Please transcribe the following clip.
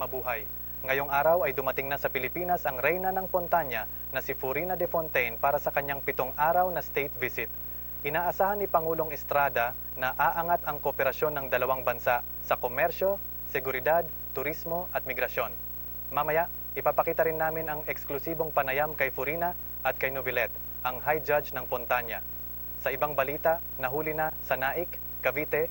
mabuhay. Ngayong araw ay dumating na sa Pilipinas ang reyna ng Pontanya na si Furina de Fontaine para sa kanyang 7 araw na state visit. Inaasahan ni Pangulong Estrada na aangat ang kooperasyon ng dalawang bansa sa komersyo, seguridad, turismo at migrasyon. Mamaya, ipapakita rin namin ang eksklusibong panayam kay Furina at kay Novelet, ang High Judge ng Pontanya. Sa ibang balita, nahuli na sa Naik, Cavite,